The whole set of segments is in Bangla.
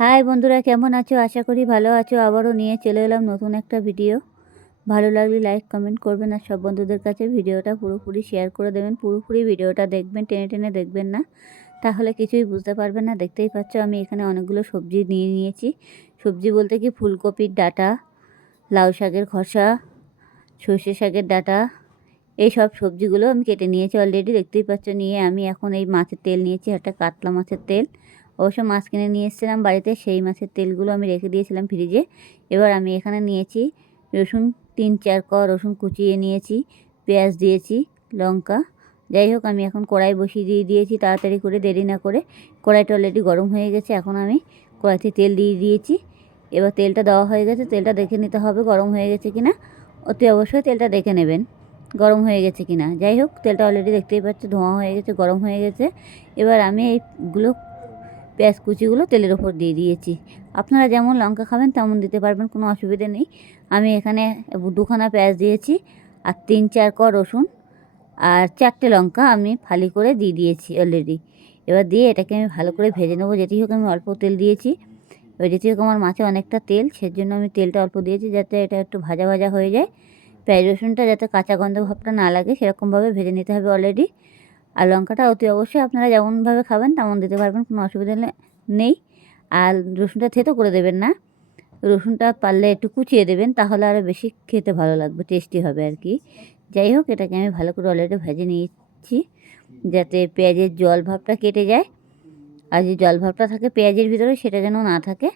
হাই বন্ধুরা, কেমন আছো? আশা করি ভালো আছো। আবারও নিয়ে চলে এলাম নতুন একটা ভিডিও। ভালো লাগলে লাইক কমেন্ট করবেন আর সব বন্ধুদের কাছে ভিডিওটা পুরোপুরি শেয়ার করে দেবেন। পুরোপুরি ভিডিওটা দেখবেন, টেনে টেনে দেখবেন না, তাহলে কিছুই বুঝতে পারবেন না। দেখতেই পাচ্ছ আমি এখানে অনেকগুলো সবজি নিয়ে নিয়েছি। সবজি বলতে কি, ফুলকপির ডাঁটা, লাউ শাকের খোসা, সর্ষে শাকের ডাঁটা, এই সব সবজিগুলো আমি কেটে নিয়েছি অলরেডি। দেখতেই পাচ্ছ। নিয়ে আমি এখন এই মাছের তেল নিয়েছি, একটা কাতলা মাছের তেল। অবশ্য মাছ কিনে নিয়ে এসেছিলাম বাড়িতে, সেই মাছের তেলগুলো আমি রেখে দিয়েছিলাম ফ্রিজে। এবার আমি এখানে নিয়েছি রসুন, 3-4 কোয়া রসুন কুচিয়ে নিয়েছি, পেঁয়াজ দিয়েছি, লঙ্কা। যাই হোক, আমি এখন কড়াই বসিয়ে দিয়েছি তাড়াতাড়ি করে, দেরি না করে। কড়াইটা অলরেডি গরম হয়ে গেছে। এখন আমি কড়াইতে তেল দিয়ে দিয়েছি। এবার তেলটা দেওয়া হয়ে গেছে, তেলটা দেখে নিতে হবে গরম হয়ে গেছে কিনা। অতি অবশ্যই তেলটা দেখে নেবেন গরম হয়ে গেছে কিনা। যাই হোক, তেলটা অলরেডি দেখতেই পাচ্ছ ধোঁয়া হয়ে গেছে, গরম হয়ে গেছে। এবার আমি এইগুলো পেঁয়াজ কুচিগুলো তেলের ওপর দিয়ে দিয়েছি। আপনারা যেমন লঙ্কা খাবেন তেমন দিতে পারবেন, কোনো অসুবিধা নেই। আমি এখানে 2খানা পেঁয়াজ দিয়েছি, আর 3-4 কোয়া রসুন, আর 4টে লঙ্কা আমি ফালি করে দিয়ে দিয়েছি অলরেডি। এবার দিয়ে এটাকে আমি ভালো করে ভেজে নেবো। যেটি হোক, আমি অল্প তেল দিয়েছি। এবার যেটি হোক, আমার মাছে অনেকটা তেল, সেজন্য আমি তেলটা অল্প দিয়েছি, যাতে এটা একটু ভাজা ভাজা হয়ে যায়। পেঁয়াজ রসুনটা যাতে কাঁচা গন্ধ ভাবটা না লাগে, সেরকমভাবে ভেজে নিতে হবে অলরেডি। আর লঙ্কাটা অতি অবশ্যই আপনারা যেমনভাবে খাবেন তেমন দিতে পারবেন, কোনো অসুবিধা নেই। আর রসুনটা থেতো করে দেবেন না, রসুনটা পারলে একটু কুচিয়ে দেবেন, তাহলে আরও বেশি খেতে ভালো লাগবে, টেস্টি হবে আর কি। যাই হোক, এটাকে আমি ভালো করে অলরেডি ভেজে নিয়েছি, যাতে পেঁয়াজের জল ভাবটা কেটে যায়। আর যে জল ভাবটা থাকে পেঁয়াজের ভিতরে, সেটা যেন না থাকে,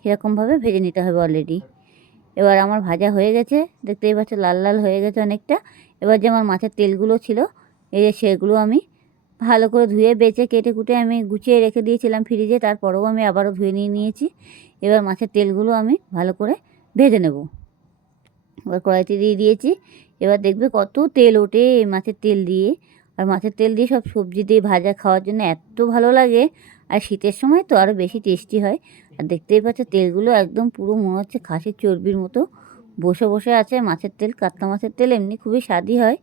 সেরকমভাবে ভেজে নিতে হবে অলরেডি। এবার আমার ভাজা হয়ে গেছে, দেখতেই পাচ্ছ লাল লাল হয়ে গেছে অনেকটা। এবার যে আমার মাছের তেলগুলো ছিল, এই যে সেগুলো আমি ভালো করে ধুয়ে বেছে কেটে কুটে আমি গুছিয়ে রেখে দিয়েছিলাম ফ্রিজে, তারপরেও আমি আবারও ধুয়ে নিয়েছি। এবার মাছের তেলগুলো আমি ভালো করে ভেজে নেব। এবার কড়াইতে দিয়ে দিয়েছি। এবার দেখবে কত তেল ওঠে এই মাছের তেল দিয়ে। আর মাছের তেল দিয়ে সব সবজি দিয়ে ভাজা খাওয়ার জন্য এত ভালো লাগে। আর শীতের সময় তো আরও বেশি টেস্টি হয়। আর দেখতেই পাচ্ছ তেলগুলো একদম পুরো মনে হচ্ছে খাসির চর্বির মতো বসে বসে আছে। মাছের তেল, কাতলা মাছের তেল এমনি খুবই স্বাদই হয়।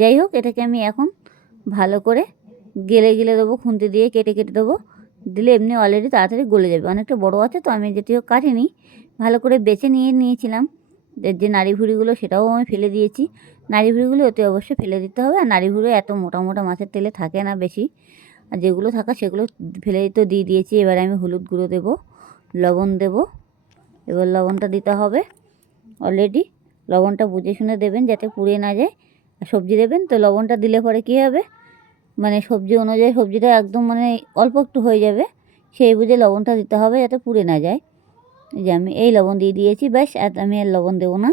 যাই হোক, এটাকে আমি এখন ভালো করে গেলে গেলে দেবো, খুন্তি দিয়ে কেটে কেটে দেবো। দিলে এমনি অলরেডি তাড়াতাড়ি গলে যাবে। অনেকটা বড়ো আছে তো, আমি যেটিও কাটিনি, ভালো করে বেছে নিয়েছিলাম। যে নাড়ি ভুঁড়িগুলো, সেটাও আমি ফেলে দিয়েছি। নাড়ি ভুঁড়িগুলো অতি অবশ্যই ফেলে দিতে হবে। আর নাড়ি ভুঁড়ি এত মোটা মোটা মাছের তেলে থাকে না বেশি, আর যেগুলো থাকা সেগুলো ফেলে তো দিয়ে দিয়েছি। এবার আমি হলুদ গুঁড়ো দেবো, লবণ দেবো। এবার লবণটা দিতে হবে অলরেডি। লবণটা বুঝে শুনে দেবেন, যাতে পুড়ে না যায়। আর সবজি দেবেন তো লবণটা দিলে পরে কী হবে, মানে সবজি অনুযায়ী সবজিটা একদম মানে অল্প একটু হয়ে যাবে, সেই বুঝে লবণটা দিতে হবে, যাতে পুড়ে না যায়। যে আমি এই লবণ দিয়ে দিয়েছি, ব্যাস। আর আমি আর লবণ দেবো না।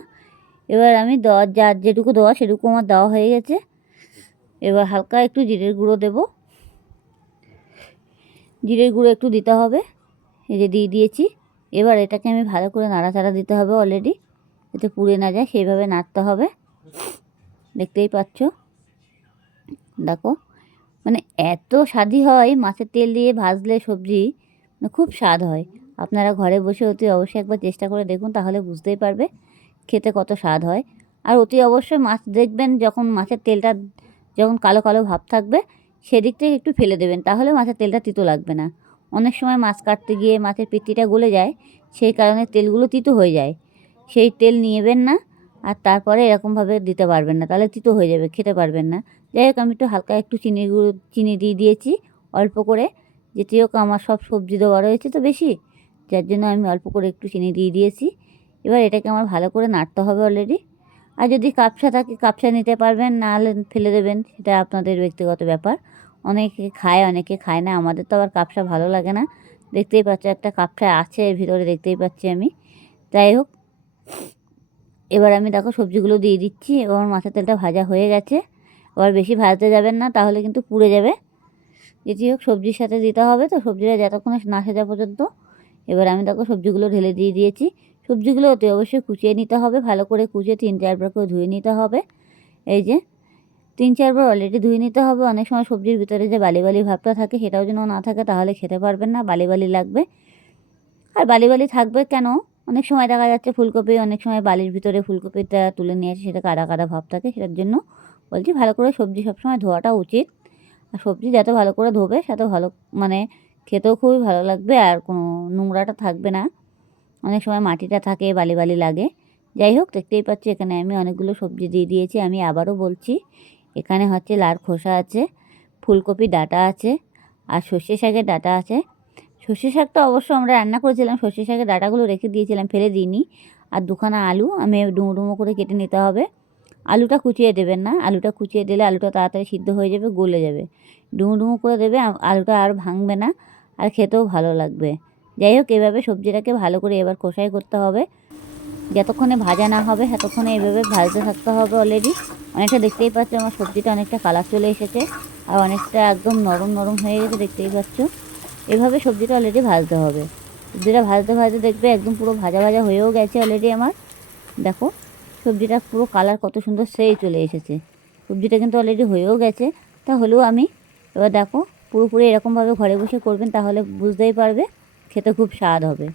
এবার আমি যার যেটুকু দেওয়া সেটুকু আমার দেওয়া হয়ে গেছে। এবার হালকা একটু জিরের গুঁড়ো দেব, জিরের গুঁড়ো একটু দিতে হবে। এই যে দিয়ে দিয়েছি। এবার এটাকে আমি ভালো করে নাড়াচাড়া দিতে হবে অলরেডি, যাতে পুড়ে না যায়, সেইভাবে নাড়তে হবে। দেখতেই পাচ্ছ, দেখো মানে এত স্বাদই হয় মাছের তেল দিয়ে ভাজলে সবজি, মানে খুব স্বাদ হয়। আপনারা ঘরে বসে অতি অবশ্যই একবার চেষ্টা করে দেখুন, তাহলে বুঝতেই পারবে খেতে কত স্বাদ হয়। আর অতি অবশ্যই মাছ দেখবেন, যখন মাছের তেলটা যখন কালো কালো ভাব থাকবে, সেদিক থেকে একটু ফেলে দেবেন, তাহলে মাছের তেলটা তিতো লাগবে না। অনেক সময় মাছ কাটতে গিয়ে মাছের পেটিটা গলে যায়, সেই কারণে তেলগুলো তিতো হয়ে যায়। সেই তেল নিয়েবেন না, আর তারপরে এরকমভাবে দিতে পারবেন না, তাহলে তিতো হয়ে যাবে, খেতে পারবেন না। যাই হোক, আমি একটু হালকা একটু চিনি দিয়ে দিয়েছি অল্প করে। যেটি হোক, আমার সব সবজি দেওয়া রয়েছে তো বেশি, যার জন্য আমি অল্প করে একটু চিনি দিয়ে দিয়েছি। এবার এটাকে আমার ভালো করে নাড়তে হবে অলরেডি। আর যদি কাপসা থাকে কাপসা নিতে পারবেন, নাহলে ফেলে দেবেন, সেটা আপনাদের ব্যক্তিগত ব্যাপার। অনেকে খায়, অনেকে খায় না। আমাদের তো আবার কাপসা ভালো লাগে না। দেখতেই পাচ্ছ একটা কাপসা আছে এর ভিতরে, দেখতেই পাচ্ছি আমি। যাই হোক, এবার আমি দেখো সবজিগুলো দিয়ে দিচ্ছি এবং মাছের তেলটা ভাজা হয়ে গেছে। আবার বেশি ভাজতে যাবেন না, তাহলে কিন্তু পুড়ে যাবে। যেটি হোক, সবজির সাথে দিতে হবে তো, সবজিটা যতক্ষণে না সাজা পর্যন্ত। এবার আমি দেখো সবজিগুলো ঢেলে দিয়ে দিয়েছি। সবজিগুলো অতি অবশ্যই কুচিয়ে নিতে হবে, ভালো করে কুচিয়ে 3-4 বার করে ধুয়ে নিতে হবে। এই যে 3-4 বার অলরেডি ধুয়ে নিতে হবে। অনেক সময় সবজির ভিতরে যে বালি বালি ভাবটা থাকে, সেটাও যেন না থাকে, তাহলে খেতে পারবেন না, বালি বালি লাগবে। আর বালি বালি থাকবে কেন, অনেক সময় দেখা যাচ্ছে ফুলকপি, অনেক সময় বালির ভিতরে ফুলকপিটা তুলে নিয়ে আসে, সেটা কাদা কাদা ভাব থাকে, সেটার জন্য বলছি ভালো করে সবজি সবসময় ধোয়াটা উচিত। আর সবজি যত ভালো করে ধোবে, তত ভালো, মানে খেতেও খুবই ভালো লাগবে আর কোনো নোংরাটা থাকবে না। অনেক সময় মাটিটা থাকে, বালি বালি লাগে। যাই হোক, দেখতেই পাচ্ছি এখানে আমি অনেকগুলো সবজি দিয়ে দিয়েছি। আমি আবারও বলছি, এখানে হচ্ছে লার খোসা আছে, ফুলকপি ডাঁটা আছে, আর সর্ষে শাকের ডাঁটা আছে। সর্ষে শাকটা অবশ্য আমরা রান্না করেছিলাম, সর্ষে শাকের ডাঁটাগুলো রেখে দিয়েছিলাম, ফেলে দিইনি। আর দুখানা আলু আমি ডুমো ডুমো করে কেটে নিতে হবে। আলুটা কুচিয়ে দেবেন না, আলুটা কুচিয়ে দিলে আলুটা তাড়াতাড়ি সিদ্ধ হয়ে যাবে, গলে যাবে। ডুমো ডুমো করে দেবে, আলুটা আর ভাঙবে না, আর খেতেও ভালো লাগবে। যাই হোক, এভাবে সবজিটাকে ভালো করে এবার কষাই করতে হবে। যতক্ষণে ভাজা না হবে ততক্ষণে এভাবে ভাজতে থাকতে হবে। অলরেডি অনেকটা দেখতেই পাচ্ছ আমার সবজিটা অনেকটা কালার চলে এসেছে, আর অনেকটা একদম নরম নরম হয়ে গেছে, দেখতেই পাচ্ছ। এভাবে সবজিটা অলরেডি ভাজতে হবে। সবজিটা ভাজতে ভাজতে দেখবে একদম পুরো ভাজা ভাজা হয়েও গেছে অলরেডি আমার। দেখো সবজিটা পুরো কালার কত সুন্দর সেই চলে এসেছে। সবজিটা কিন্তু অলরেডি হয়েও গেছে। তাহলেও আমি এবার দেখো পুরোপুরি এরকমভাবে ঘরে বসে করবেন, তাহলে বুঝতেই পারবে খেতে খুব স্বাদ হবে।